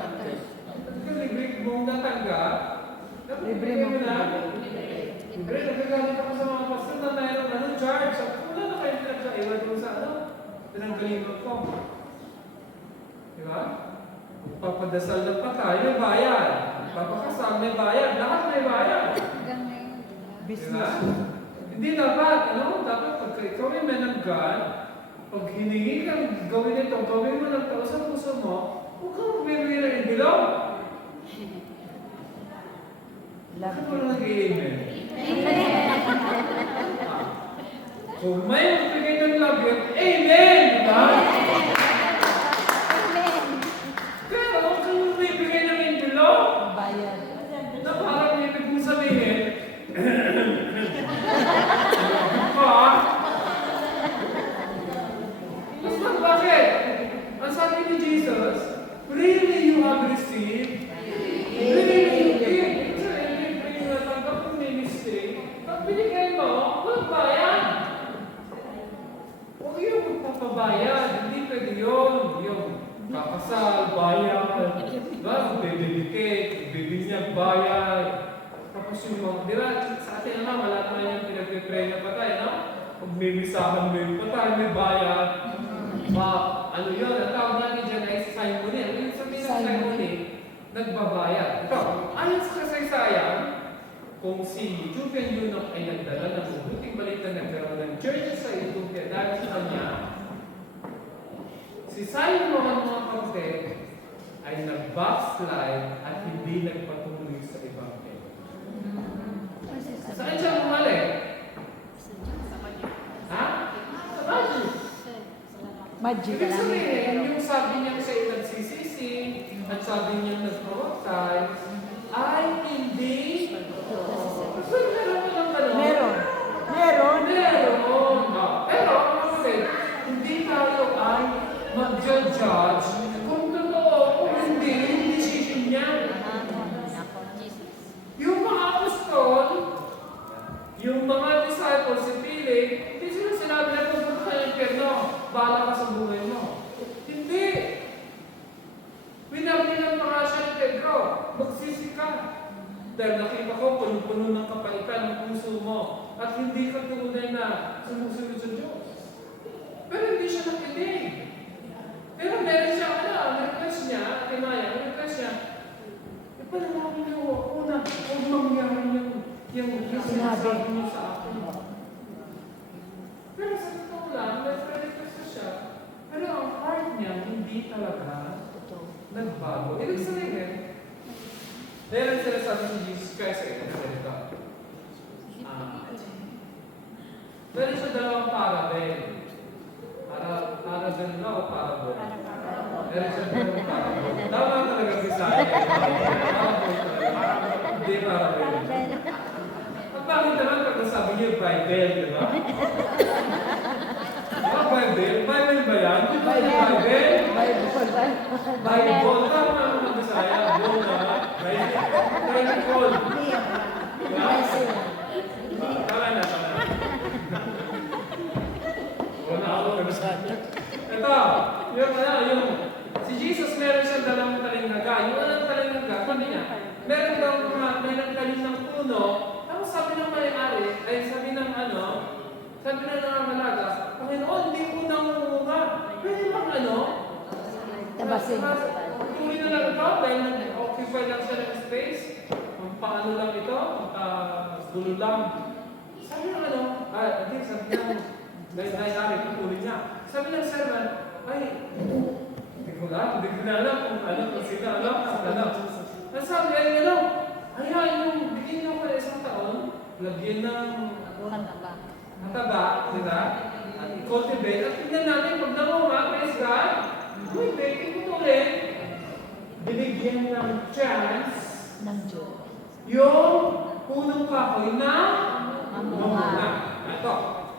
Kasi libre mong natanggap, libre mo na. Libre, nagagalit ako sa mga pastor na mayroon charge. Wala na kayo pinag-charge. Iwan ko sa pinanggalingan ko. Diba? Papadasal ng patay, may bayad. Papakasal, may bayad. Lahat may bayad. Diba? Hindi dapat, dapat pagka ikaw ay man ng God, pag hiningi kang gawin ito, gawin mo ng tao sa puso mo, huwag kang magbibigay ng envelope. Bakit mo lang nag-i-amen? Kung may magbigay ng love gift, amen! Diba? Pero huwag kang magbibigay ng envelope. Bayad. Na parang ibig mong sabihin, bakit? Ang sabi ni Jesus, really you have received, really you give. So, hindi yung natanggap kung may mistake, pag binigay mo, walang bayan. Huwag yung magpapabayad, hindi pwede yun. Yung kakasal, bayad, dedicate, bibinyag, bayad. Tapos yung mga, di ba, sa atin naman, wala naman yung pinag-pray na patay, no? Pag may misahan mo yung patay, may bayad. Ano yun? Ang tawag natin dyan ay simony. Ano yung sabihin ng simony? Nagbabayad. Ito, ayon sa kasaysayan, kung si Juven Eunuch ay nagdala ng mabuting balita na nagkaroon ng church sa Ethiopia dahil sa kanya, si Simon, mga kapatid, ay nag-backslide at hindi nagpatuloy sa Ebanghelyo. Saan siya bumalik? Ha? Sa Magic. Magic Ibig lang. sabihin, yung sabi niya sa'yo nagsisisi at sabi niya nag-baptize ay hindi. Kasi meron mo lang gano'n? Meron. Meron. Meron. Pero, kasi, hindi tayo ay mag-judge kung totoo o hindi yung decision niya. Yung mga apostol, yung mga disciples, si Philip, hindi sila sinabi na pupunta ka ng impyerno, bahala ka sa buhay mo. Hindi. Pinabilang pa nga siya ni Pedro, magsisi ka. Dahil nakita ko, puno-puno ng kapalitan ng puso mo at hindi ka tunay na sumusunod sa Diyos. Pero hindi siya nakinig. Pero meron siya, request niya, request niya, ipanalangin niyo ako na huwag mangyari yung sinasabi niyo sa akin. Pero sa totoo lang, may request siya, pero ang heart niya hindi talaga nagbago. Ibig sabihin, dahil ang sinasabi si Jesus Christ ay nagsalita. Meron siya dalawang parabel. Parabel na o parabol? Meron siya dalawang parabol. Tama talaga si Saya. Parabol talaga. Hindi parabel. At bakit naman pag nasabi niyo Bible, di ba? Bible? Bible ba yan? Bible? Bible? Tama ang mga Bisaya. Bible na. Bible. Tama na. Wala ako. Ito, si Jesus meron siyang dalang talinghaga. Yung unang talinghaga, sabi niya, meron daw may nagtanim ng puno, tapos sabi ng may-ari, sabi ng nangangalaga, Panginoon, hindi po namunga. Pwede bang Tabasin. tuloy na lang ito, dahil occupy lang siya ng space. Paano lang ito? Dulo lang. Sabi ng sabi ng may-ari, tutuloy niya. Sabi ng servant, hindi ko na alam kung sino, sabi yung bigyan niyo ko isang taon, lagyan ng mataba, diba? At i-cultivate. At tingnan natin, pag namunga, praise God, ito ulit, binigyan ng chance Ng Diyos. yung punong kahoy na mamunga. Ito.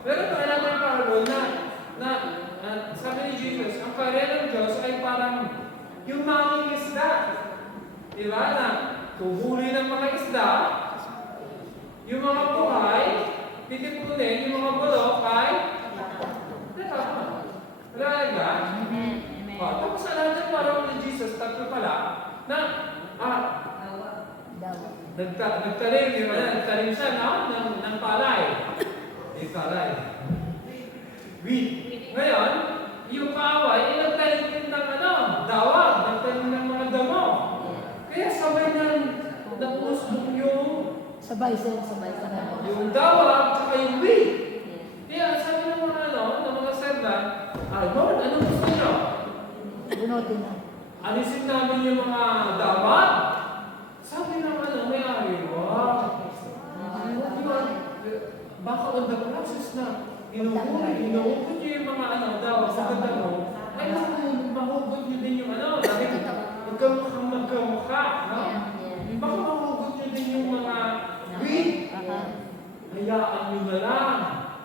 Pero ito, alam mo yung parable na sabi ni Jesus, ang karya ng Diyos ay parang yung mga isda. Diba? Na tuhuli ng mga isda, yung mga buhay, titipunin, yung mga bulok ay wala ba? Tapos alam ng parang ni Jesus, tatlo pala, na nagtanim siya ng palay. Yung palay. Wheat. Ngayon, yung kaaway, nagtanim din ng dawag, nagtanim ng mga damo. Kaya sabay na napusbong Sabay sa yung dawag at yung wheat. Kaya sabi ng mga servant, Lord, ano gusto niyo? Bunutin na. Alisin namin yung mga dawag. Sabi ng may-ari, wow. Baka on the process na inuulit niyo yung mga dawag sa damo. Ay, mahugot niyo din yung magkamukha, no? Baka mahugot niyo din yung mga wheat. Hayaan niyo na lang.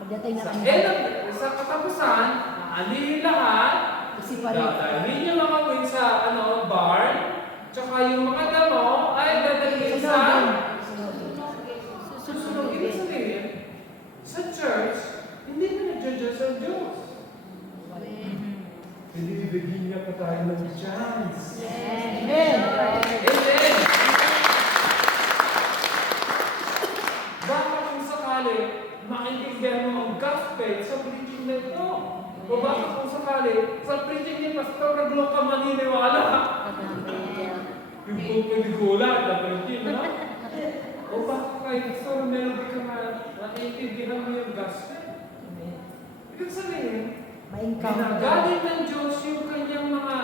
Pagdating na Sa katapusan, alihin lahat. Dadalhin yung mga wheat sa barn. Tsaka yung mga damo ay dadalhin sa susunod. Ibig sabihin, sa church, hindi na nag-judge sa Diyos. Hindi bibigyan niya pa tayo ng chance. Amen. Amen. Baka kung sakali, maintindihan mo ang gospel sa preaching na ito. O baka kung sakali, sa preaching ni Pastor, naglo ka maniniwala. Yung pagpagigulat na preaching, no? O baka kay Pastor, meron di ka maintindihan mo yung gospel. Ibig sabihin, ginagaling ng Diyos yung kanyang mga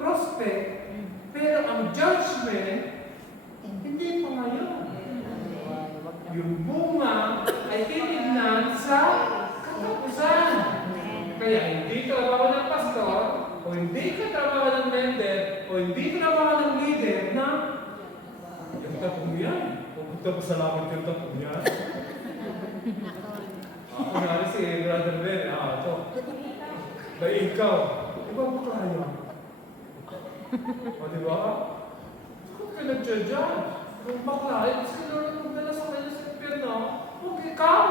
prospect, pero ang judgment, hindi pa ngayon. Yung bunga ay titignan sa katapusan. Kaya hindi trabaho ng pastor, o hindi ka trabaho ng mender, o hindi trabaho ng leader na yung tapong yan. Pupunta pa sa lapit yung tapong yan. Kunwari si Brother Ben, ito. Ba ikaw, iba mo kaya? O diba? Kung ka nag-judge, kung bakla, kasi Lord, magdala sa kanya sa impyerno, huwag ikaw!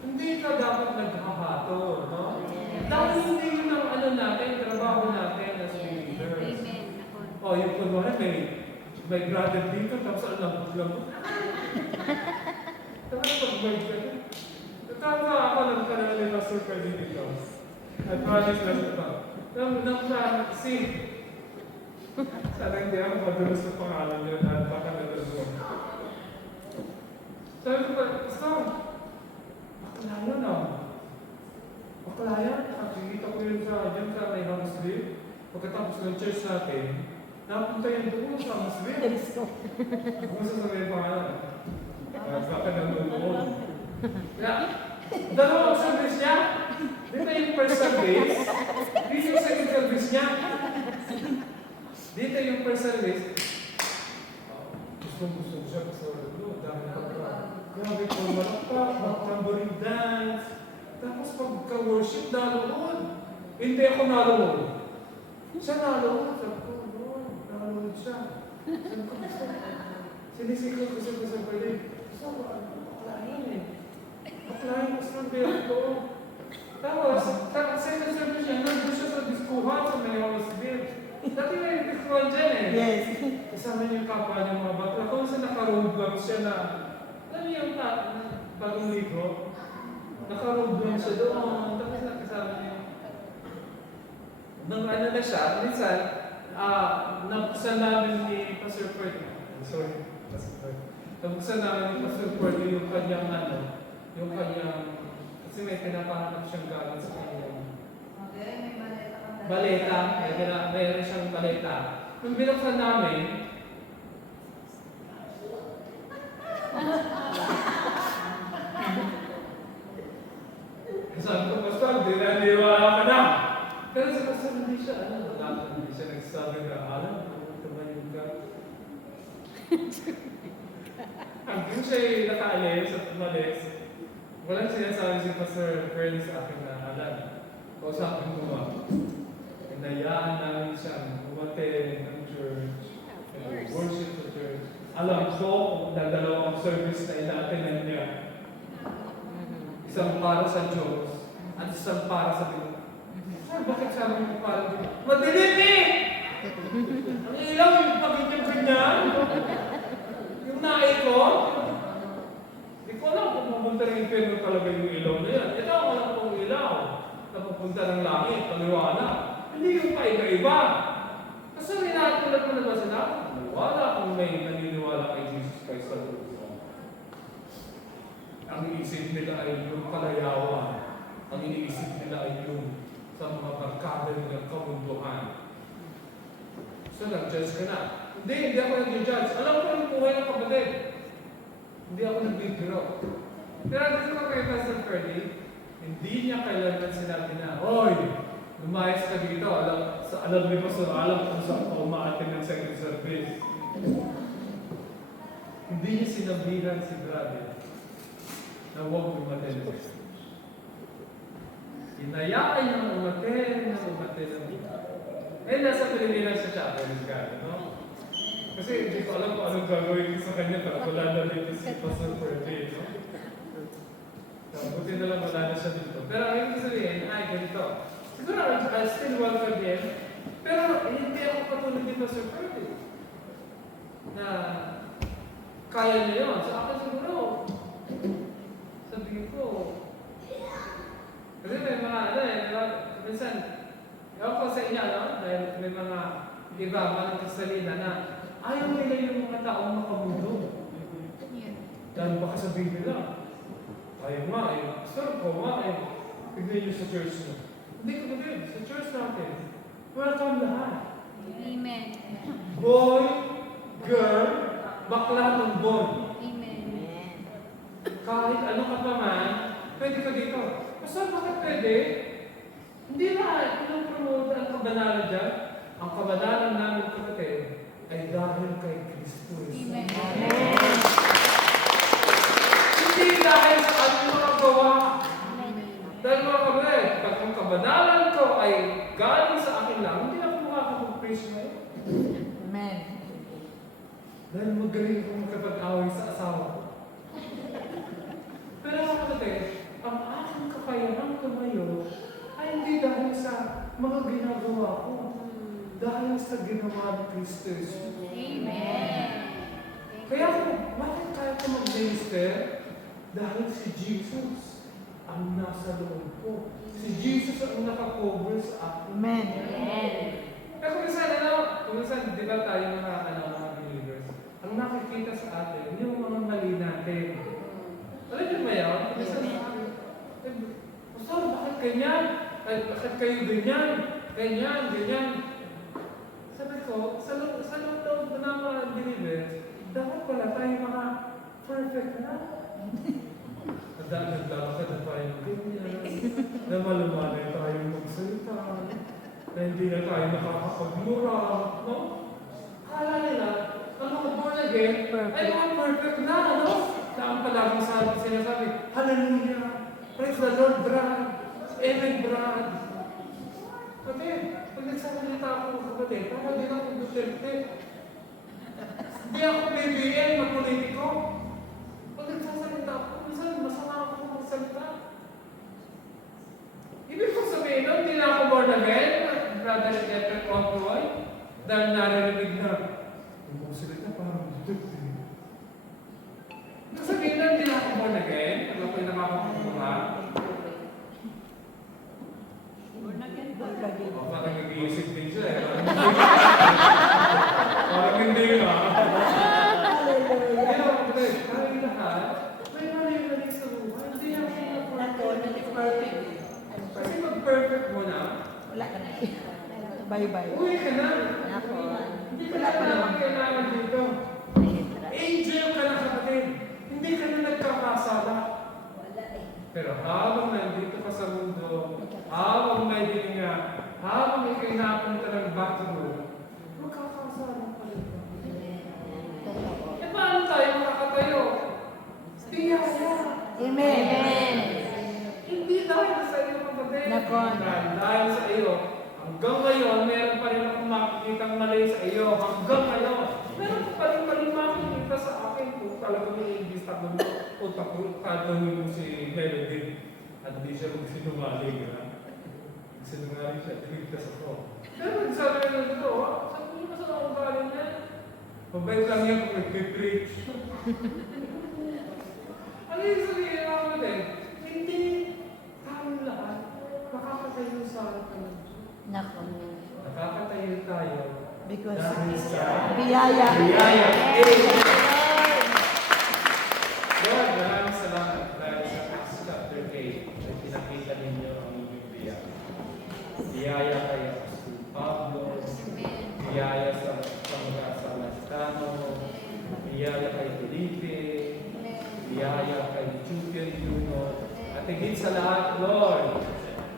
Hindi ka dapat naghahato, no? Dahil hindi yun ang natin, trabaho natin as leaders. O, yung kunwari, may brother dito, tapos lambot-lambot. Tapos pag-merge ka rin. Tama ako ng kanal ni Pastor Freddy dito. I promise lang ito. Nang sana hindi ako madulas sa pangalan niya at baka nalaluan. Sabi ko pa, Pastor, baklaya na. Baklaya? Nakikita ko yun dyan sa may Hamsville. Pagkatapos ng church natin, napunta yun doon sa Hamsville. Kung sasabihin pangalan. Baka naluluan. Dalawang service niya. Dito yung first service. Dito yung second service niya. Dito yung first service. Gusto siya sa dami pa ka. Grabe ko, malakpak, mag-tambourine dance. Tapos pagka-worship, naloon. Hindi ako naloon. Siya naloon. Sabi ko, naloon siya. Sabi ko, sinisikot ko siya sa pwede. So, baklayan eh. Baklayan ko sa pwede ko. Tapos, second service niya, nandun siya sa diskuhan sa may Hollisville. Dati may diskuhan dyan eh. Yes. Kasama niya yung kapwa niya mga bakla. Kung saan naka-roadblock siya na, alam niyo yung bagong ligo? Naka-roadblock siya doon. Tapos nakasama niya. Nang ano na siya, minsan, nabuksan namin ni Pastor Ford. Sorry, Pastor Ford. Nabuksan namin ni Pastor Ford yung kanyang yung kanyang, kasi may pinapahanap siyang gamit sa kanyang baleta. Mayroon siyang baleta. Nung binuksan namin, sabi ko, Pastor, dinaniwala ka na. Pero sa Pastor, hindi siya, hindi siya nagsasabi na, alam, tumayin ka. Hanggang siya'y nakaalis at umalis, walang sinasabi si Pastor Curly sa akin na, alam, kausapin mo ba? Hinayaan namin siyang umaten ng church, worship sa church. Alam ko, na dalawang service na ina-attenan niya. Isang para sa Diyos, at isang para sa Diyos. Sir, bakit sabi mo para sa Diyos? Madilim eh! Ang ilaw yung pagkikip-ganyan. Yung naay ko. Hindi ko alam kung pupunta ng impyerno talaga yung ilaw na yan. Ito ang alam kong ilaw na pupunta ng langit, paliwanag. Hindi yung paiba-iba. Kasi rinatulad mo na ba sila? Wala kung may naniniwala kay Jesus Christ sa Diyos. Ang iisip nila ay yung kalayawan. Ang iniisip nila ay yung sa mga barkada nilang kamunduhan. So, nag-judge ka na. Hindi ako nag-judge. Alam ko yung buhay ng kapatid. Hindi ako nag-bigro. Pero dito ko kay Pastor Ferdy, hindi niya kailangan sinabi na, Hoy, lumayas ka dito. Alam niyo pa sa alam kung saan ka umaatin ng second service. Hindi niya sinabihan si Brother na huwag umatin ng second. Hinayaan niyang umatin. Eh, nasa Pilipinas siya, praise God, no? Kasi hindi ko alam kung anong gagawin ko sa kanya para wala na dito si Pastor Ferdy, no? Buti na lang wala na siya dito. Pero ang ibig sabihin, ay ganito. Siguro, I'll still welcome him, pero hindi ako katulad ni Pastor Ferdy. Na kaya niya yun. Sa akin siguro, sabihin ko, kasi may mga, minsan, ewan ko sa inyo, no? Dahil may mga iba, mga kasalina na ayaw nila yung mga taong makamundo. Dahil baka sabihin nila, ayaw nga, gusto ko nga, tignan nyo sa church nyo. Hindi ko din, sa church natin, welcome lahat. Amen. Boy, girl, bakla ng boy. Amen. Kahit ano ka pa man, pwede ka dito. Basta bakit pwede? Hindi na pinopromote ang kabanalan dyan. Ang kabanalan namin kapatid ay dahil kay Kristo. Amen. Hindi dahil sa ating mga gawa. Dahil mga kapatid, pag ang kabanalan ko ay galing sa akin lang, hindi ako makakapag-praise ngayon. Amen. Dahil magaling akong makapag-away sa asawa ko. Pero mga kapatid, ang aking kakayahang tumayo ay hindi dahil sa mga ginagawa ko. Dahil sa ginawa ni Kristo Jesus. Amen. Kaya bakit kaya ko mag-minister? Dahil si Jesus ang nasa loob ko. Si Jesus ang nakakover sa akin. Amen. Kaya kung minsan, di ba tayo mga believers, ang nakikita sa atin, yung mga mali natin. Alam niyo ba yun? Minsan, Pastor, bakit ganyan? Bakit kayo ganyan? Ganyan. Sabi ko, sa loob ng mga believers, dapat pala tayo mga perfect na. Naglalakad na tayo ganyan, na malumanay tayo magsalita, na hindi na tayo nakakapagmura, no? Kala nila, ang mga born again, ay mga perfect na, no? Na ang palaging sinasabi, Hallelujah! Praise the Lord, Brad! Amen, Brad! Kapatid, pag nagsasalita ako kapatid, parang din ako Duterte. Hindi ako BBM na politiko. Pag nagsasalita ako, minsan masama ako magsalita. nagdadala kay Efren Conroy dahil naririnig na yung salita parang sabihin na, hindi na ako born again. Ano ko yung nakakakumura? O, parang nag-iisip din siya eh. Parang hindi na. Kaya ako din, parang lahat, may mali-mali sa buhay. Hindi ako na-perfect. Kasi mag-perfect mo na, Wala ka na. Bye-bye. uwi ka na. Ako. Hindi ka na naman kailangan dito. Angel ka na kapatid. Hindi ka na nagkakasala. Pero habang nandito ka sa mundo, habang may hininga, habang ikay napunta ng bathroom, magkakasala pa rin. Eh paano tayo makakatayo? Biyaya. Amen. Hindi dahil sa iyo kapatid. Nako. Dahil sa iyo. Hanggang ngayon, meron pa rin akong makikitang mali sa iyo. Hanggang ngayon, meron pa rin makikita sa akin kung talagang may imbis ko mo o tatanungin mo si Melody at hindi siya magsinungaling. Sinungaling siya, tinigtas ako. Pero sabi na nito, sabi niyo masama akong galing na. Mabait lang yan kung nag-preach. Ano yung sabihin ako din? Hindi tayo lahat makakatayo sa harap ng Diyos. Nako. Nakakatayo tayo Because dahil sa biyaya. biyaya. Lord, maraming salamat dahil sa Acts chapter 8 ay pinakita ninyo ang inyong biyaya. Biyaya kay Apostol Pablo, biyaya sa Latano, biyaya kay Felipe, biyaya kay Chupian Juno, at higit sa lahat, Lord,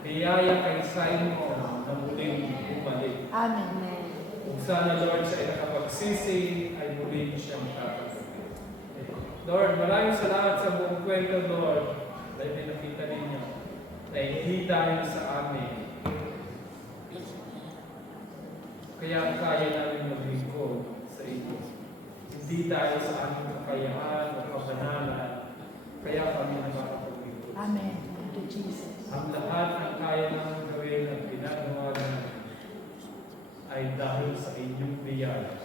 biyaya kay Simon na muling bumalik. Amen. Kung sana, Lord, siya ay nakapagsisi, ay muling siyang tatagpapin. Lord, maraming salamat sa buong kwento, Lord, dahil pinakita ninyo na hindi dahil sa amin. Kaya kaya namin maglingkod sa inyo. Hindi dahil sa aming kakayahan o kabanalan, kaya kami nakakapaglingkod. Amen. Thank you, Jesus. Ang lahat ng kaya namin gawin at ginagawa namin ay dahil sa inyong biyaya.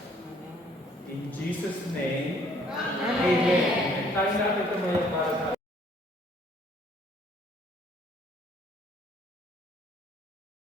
In Jesus' name, Amen.